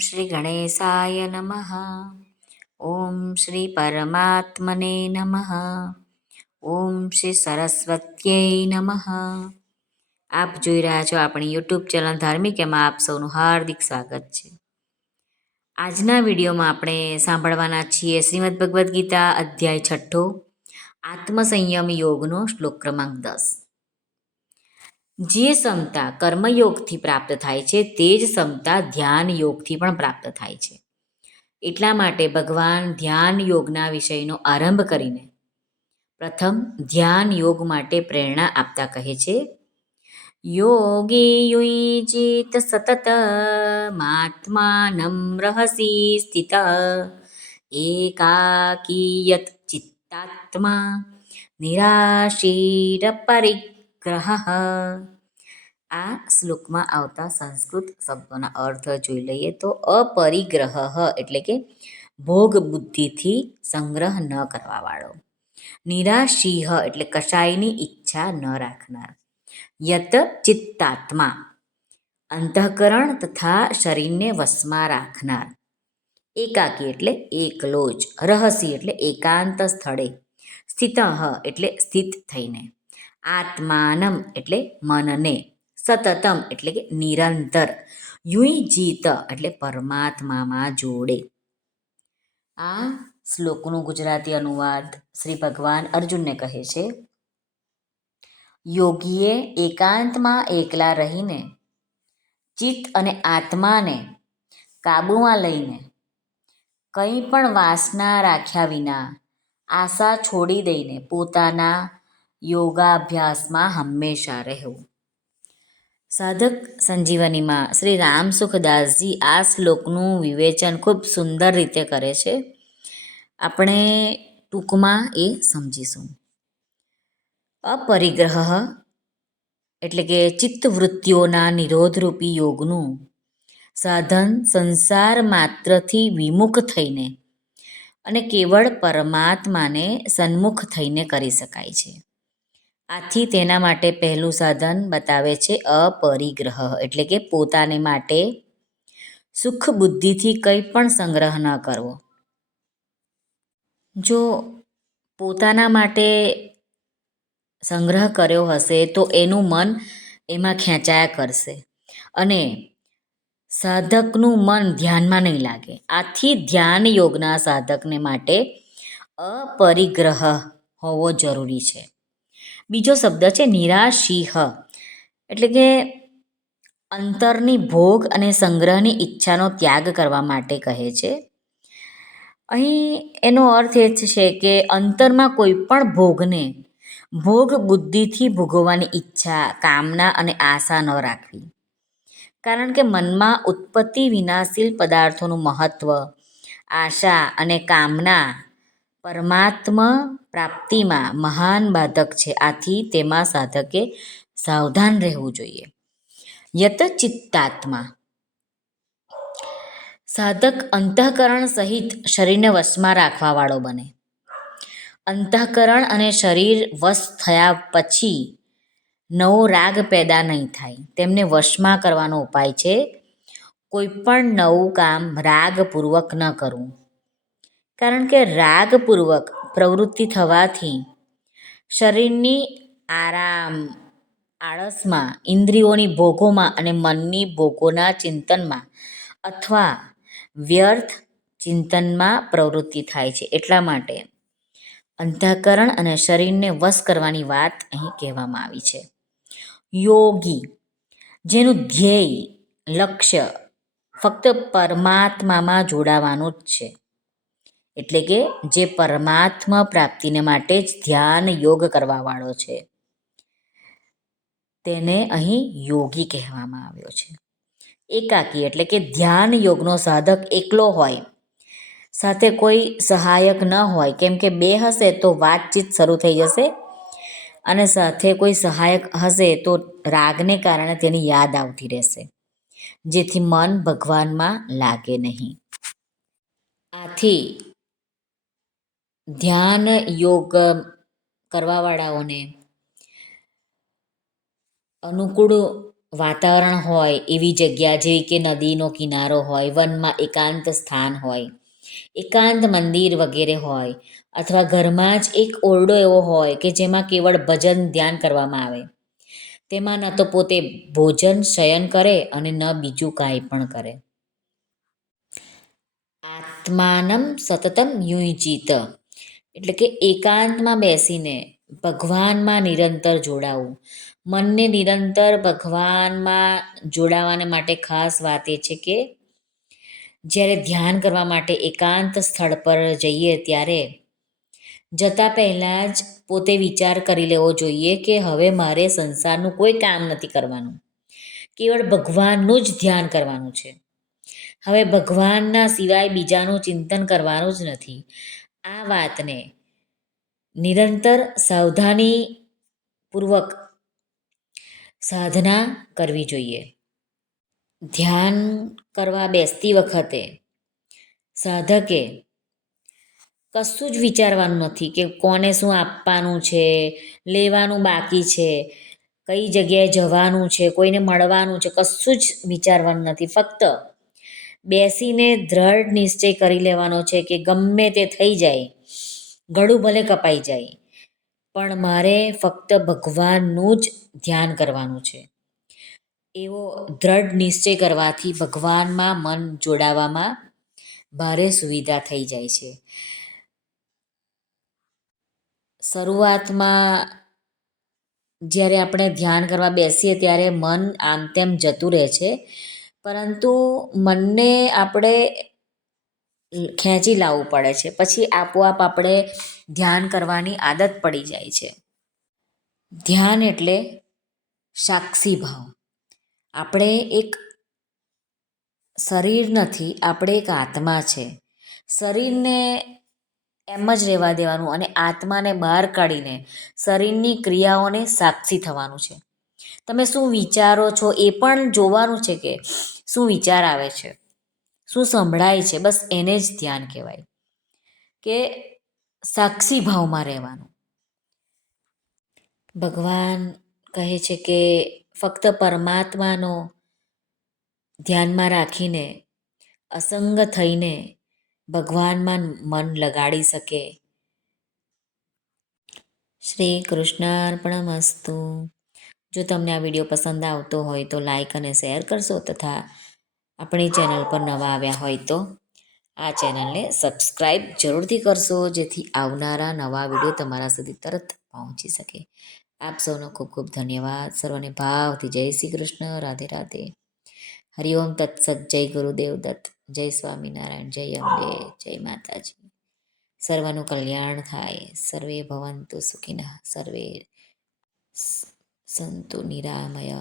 શ્રી ગણેશાય નમઃ ઓમ શ્રી પરમાત્મને નમઃ ઓમ શ્રી સરસ્વત્યય નમઃ આપ જોઈ રહ્યા છો આપણી યુટ્યુબ ચેનલ ધાર્મિક એમાં આપ સૌનું હાર્દિક સ્વાગત છે. આજના વિડીયોમાં આપણે સાંભળવાના છીએ શ્રીમદ ભગવદ્ ગીતા અધ્યાય છઠ્ઠો, આત્મસંયમ યોગનો શ્લોક ક્રમાંક દસ. જે ક્ષમતા કર્મયોગથી પ્રાપ્ત થાય છે, તે જ ક્ષમતા ધ્યાન યોગથી પણ પ્રાપ્ત થાય છે. એટલા માટે ભગવાન ધ્યાન યોગના વિષયનો આરંભ કરીને પ્રથમ ધ્યાન યોગ માટે પ્રેરણા આપતા કહે છે, યોગી યુજીત સતત, માત્માનમ રહસી સ્થિત, એકાકીયત ચિત્તાત્મા નિરાશીર પરિગ્રહ. આ શ્લોકમાં આવતા સંસ્કૃત શબ્દોના અર્થ જોઈ લઈએ તો અપરિગ્રહ એટલે કે ભોગ બુદ્ધિથી સંગ્રહ ન કરવાવાળો. નિરાશીહ એટલે કશાયની ઈચ્છા ન રાખનાર. યત ચિત્તાત્મા, અંતઃકરણ તથા શરીરને વશમાં રાખનાર. એકાકી એટલે એકલો જ રહસી એટલે એકાંત સ્થળે. સ્થિત એટલે સ્થિત થઈને. આત્માનમ એટલે મનને. સતતમ, એટલે કે નિરંતર. યુઈ જીત એટલે પરમાત્મામાં જોડે. આ શ્લોકનું ગુજરાતી અનુવાદ શ્રી ભગવાન અર્જુનને કહે છે. યોગીએ એકાંતમાં એકલા રહીને, ચિત્ત અને આત્માને કાબૂમાં લઈને કંઈ પણ વાસના રાખ્યા વિના આશા છોડી દઈને પોતાના યોગાભ્યાસમાં હંમેશા રહેવું. સાધક સંજીવનીમાં શ્રી રામ સુખદાસજી આ શ્લોકનું વિવેચન ખૂબ સુંદર રીતે કરે છે. આપણે ટૂંકમાં એ સમજીશું. અપરિગ્રહ એટલે કે ચિત્તવૃત્તિઓના નિરોધરૂપી યોગનું સાધન સંસાર માત્રથી વિમુખ થઈને અને કેવળ પરમાત્માને સન્મુખ થઈને કરી શકાય છે. આથી તેના માટે પહેલું સાધન બતાવે છે અપરિગ્રહ, એટલે કે પોતાને માટે સુખ બુદ્ધિથી કંઈ પણ સંગ્રહ ન કરવો. જો પોતાના માટે સંગ્રહ કર્યો હશે, તો એનું મન એમાં ખેંચાયા કરશે અને સાધકનું મન ધ્યાનમાં નહીં લાગે. આથી ધ્યાન યોગના સાધકને માટે અપરિગ્રહ હોવો જરૂરી છે. બીજો શબ્દ છે નિરાશીહ. એટલે કે અંતરની ભોગ અને સંગ્રહની ઈચ્છાનો ત્યાગ કરવા માટે કહે છે. અહીં એનો અર્થ એ છે કે અંતરમાં કોઈ પણ ભોગને, ભોગ બુદ્ધિથી ભોગવવાની ઈચ્છા, કામના અને આશા ન રાખવી. કારણ કે મનમાં ઉત્પત્તિ વિનાશીલ પદાર્થોનું મહત્ત્વ આશા અને કામના પરમાત્મા પ્રાપ્તિમાં મહાન બાધક છે. આથી તેમાં સાધકે સાવધાન રહેવું જોઈએ. યત ચિત્તાત્મા. સાધક અંતઃકરણ સહિત શરીરને વશમાં રાખવાવાળો બને. અંતઃકરણ અને શરીર વશ થયા પછી નવો રાગ પેદા નહીં થાય. તેમને વશમાં કરવાનો ઉપાય છે. કોઈ પણ નવું કામ રાગપૂર્વક ન કરવું. કારણ કે રાગપૂર્વક પ્રવૃત્તિ થવાથી શરીરની આરામ, આળસમાં, ઇન્દ્રિયોની ભોગોમાં અને મનની ભોગોના ચિંતનમાં અથવા વ્યર્થ ચિંતનમાં પ્રવૃત્તિ થાય છે. એટલા માટે અંતઃકરણ અને શરીરને વશ કરવાની વાત અહીં કહેવામાં આવી છે. યોગી, જેનું ધ્યેય, લક્ષ્ય ફક્ત પરમાત્મામાં જોડાવાનું જ છે. એટલે કે જે પરમાત્મા પ્રાપ્તિને માટે જ ધ્યાન યોગ કરવાવાળો છે. તેને અહીં યોગી કહેવામાં આવ્યો છે. એકાકી એટલે કે ધ્યાન યોગનો સાધક એકલો હોય, સાથે કોઈ સહાયક ન હોય, કેમ કે બે હશે તો વાતચીત શરૂ થઈ જશે અને સાથે કોઈ સહાયક હશે તો રાગને કારણે તેની યાદ આવતી રહેશે, જેથી મન ભગવાનમાં લાગે નહીં. આથી ધ્યાન યોગ કરવાવાળાઓને અનુકૂળ વાતાવરણ હોય, એવી જગ્યા જેવી કે નદીનો કિનારો હોય, વનમાં એકાંત સ્થાન હોય, એકાંત મંદિર વગેરે હોય, અથવા ઘરમાં જ એક ઓરડો એવો હોય કે જેમાં કેવળ ભજન ધ્યાન કરવામાં આવે. તેમાં ન તો પોતે ભોજન શયન કરે અને ન બીજું કાંઈ પણ કરે. આત્માનમ સતતમ યુંજીત એટલે કે એકાંતમાં બેસીને ભગવાનમાં નિરંતર જોડાવું. મનને નિરંતર ભગવાનમાં જોડાવાને માટે ખાસ વાત એ છે કે, જ્યારે ધ્યાન કરવા માટે એકાંત સ્થળ પર જઈએ ત્યારે જતાં પહેલાં જ પોતે વિચાર કરી લેવો જોઈએ કે હવે મારે સંસારનું કોઈ કામ નથી કરવાનું. કેવળ ભગવાનનું જ ધ્યાન કરવાનું છે. હવે ભગવાનના સિવાય બીજાનું ચિંતન કરવાનું જ નથી. આ વાતને નિરંતર સાવધાનીપૂર્વક સાધના કરવી જોઈએ. ધ્યાન કરવા બેસતી વખતે સાધકે કશું જ વિચારવાનું નથી કે કોને શું આપવાનું છે, લેવાનું બાકી છે, કઈ જગ્યાએ જવાનું છે, કોઈને મળવાનું છે, કશું જ વિચારવાનું નથી. ફક્ત બેસીને દ્રઢ નિશ્ચય કરી લેવાનો છે કે ગમે તે થઈ જાય, ગળું ભલે કપાઈ જાય, પણ મારે ફક્ત ભગવાનનું જ ધ્યાન કરવાનું છે. એવો દ્રઢ નિશ્ચય કરવાથી ભગવાનમાં મન જોડાવામાં ભારે સુવિધા થઈ જાય છે. શરૂઆતમાં જ્યારે આપણે ધ્યાન કરવા બેસીએ ત્યારે મન આમ તેમ જતું રહે છે પરંતુ મનને આપણે ખેંચી લાવવું પડે છે. પછી આપોઆપ આપણે ધ્યાન કરવાની આદત પડી જાય છે. ધ્યાન એટલે સાક્ષી ભાવ. આપણે એક શરીર નથી, આપણે એક આત્મા છે. શરીરને એમ જ રહેવા દેવાનું અને આત્માને બહાર કાઢીને શરીરની ક્રિયાઓને સાક્ષી થવાનું છે. તમે શું વિચારો છો એ પણ જોવાનું છે કે શું વિચાર આવે છે? શું સંભળાય છે? બસ એને જ ધ્યાન કહેવાય કે સાક્ષી ભાવમાં રહેવાનું. ભગવાન કહે છે કે ફક્ત પરમાત્માનો ધ્યાનમાં રાખીને, અસંગ થઈને ભગવાનમાં મન લગાડી શકે. શ્રી કૃષ્ણાર્પણમસ્તુ. જો તમને આ વીડિયો પસંદ આવતો હોય તો લાઇક અને શેર કરશો તથા આપણી ચેનલ પર નવા આવ્યા હોય તો આ ચેનલને સબસ્ક્રાઈબ જરૂરથી કરશો જેથી આવનારા નવા વીડિયો તમારા સુધી તરત પહોંચી શકે. આપ સૌનો ખૂબ ખૂબ ધન્યવાદ. સર્વને ભાવથી જય શ્રી કૃષ્ણ. રાધે રાધે. હરિઓમ તત્સત જય ગુરુદેવ દત્ત. જય સ્વામિનારાયણ. જય અંબે. જય માતાજી. સર્વનું કલ્યાણ થાય. સર્વે ભવંતુ સુખિનઃ. સર્વે સંતુ નિરામય